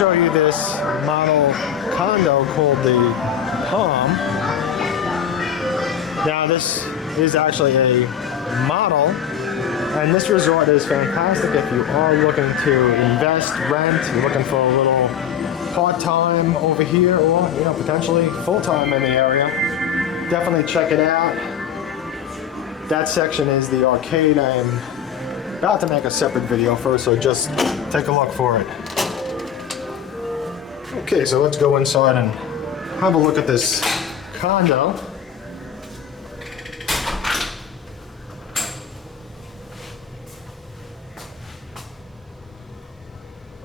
show you this model condo called the Palm. Now this is actually a model, and this resort is fantastic if you are looking to invest, rent, you're looking for a little part-time over here, or potentially full-time in the area. Definitely check it out. That section is the arcade. I am about to make a separate video first, so just take a look for it. Okay, so let's go inside and have a look at this condo.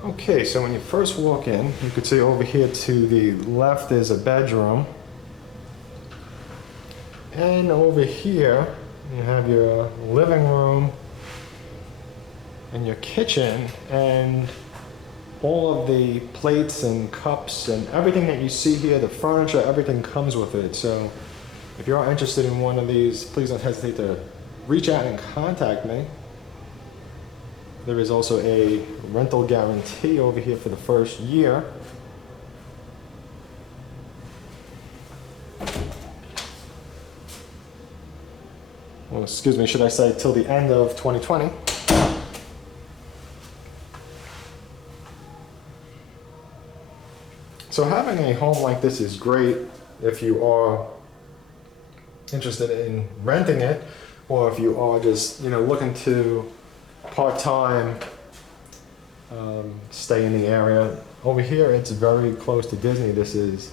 Okay, so when you first walk in, you can see over here to the left is a bedroom. And over here, you have your living room and your kitchen, and all of the plates and cups and everything that you see here, the furniture, everything comes with it. So if you are interested in one of these, please don't hesitate to reach out and contact me. There is also a rental guarantee over here for the first year. Well, excuse me, should I say till the end of 2020. So having a home like this is great if you are interested in renting it, or if you are just looking to part-time stay in the area. Over here it's very close to Disney. This is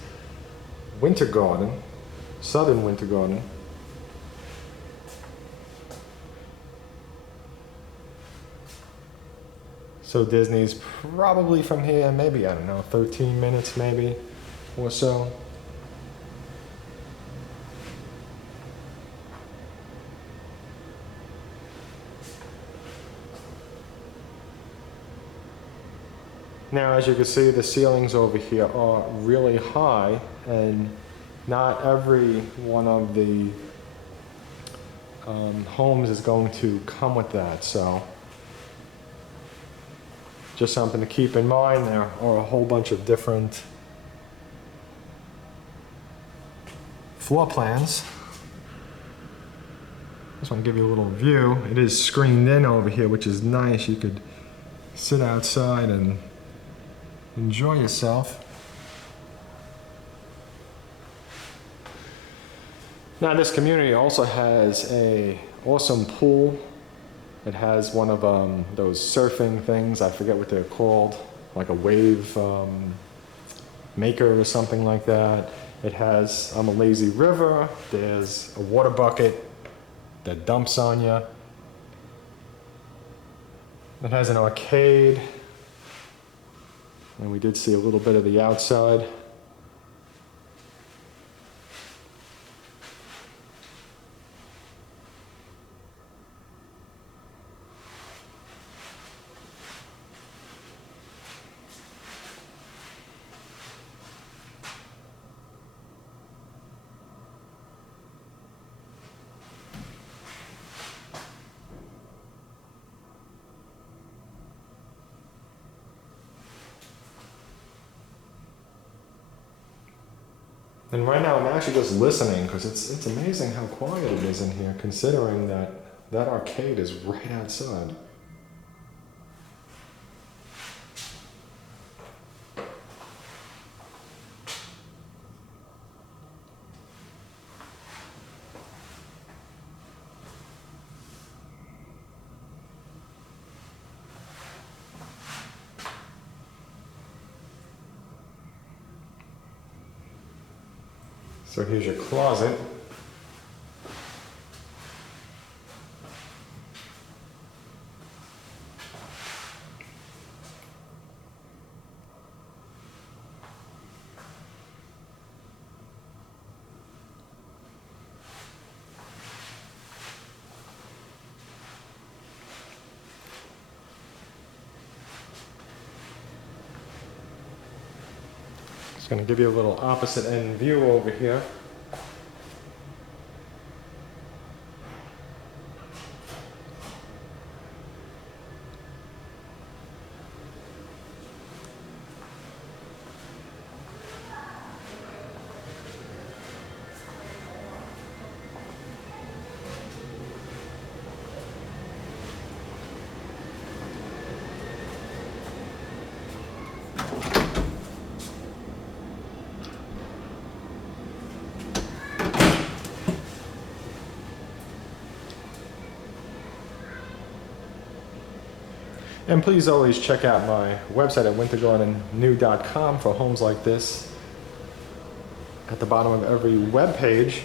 Winter Garden, Southern Winter Garden. So Disney's probably from here, maybe, I don't know, 13 minutes maybe or so. Now, as you can see, the ceilings over here are really high, and not every one of the homes is going to come with that. So just something to keep in mind. There are a whole bunch of different floor plans. Just want to give you a little view. It is screened in over here, which is nice. You could sit outside and enjoy yourself. Now this community also has a awesome pool. It has one of those surfing things, I forget what they're called, like a wave maker or something like that. It has a lazy river. There's a water bucket that dumps on you. It has an arcade. And we did see a little bit of the outside. And right now I'm actually just listening, because it's amazing how quiet it is in here, considering that that arcade is right outside. So here's your closet. Just going to give you a little opposite end view over here. And please always check out my website at wintergardennew.com for homes like this. At the bottom of every web page.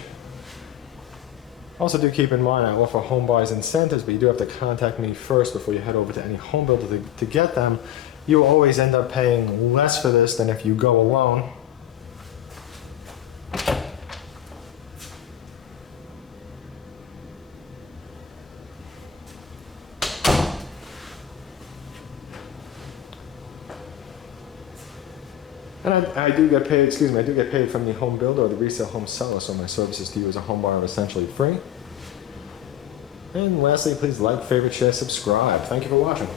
Also do keep in mind I offer home buyers incentives, but you do have to contact me first before you head over to any home builder to get them. You will always end up paying less for this than if you go alone. And I do get paid, I do get paid from the home builder or the resale home seller, so my services to you as a home buyer are essentially free. And lastly, please like, favorite, share, subscribe. Thank you for watching.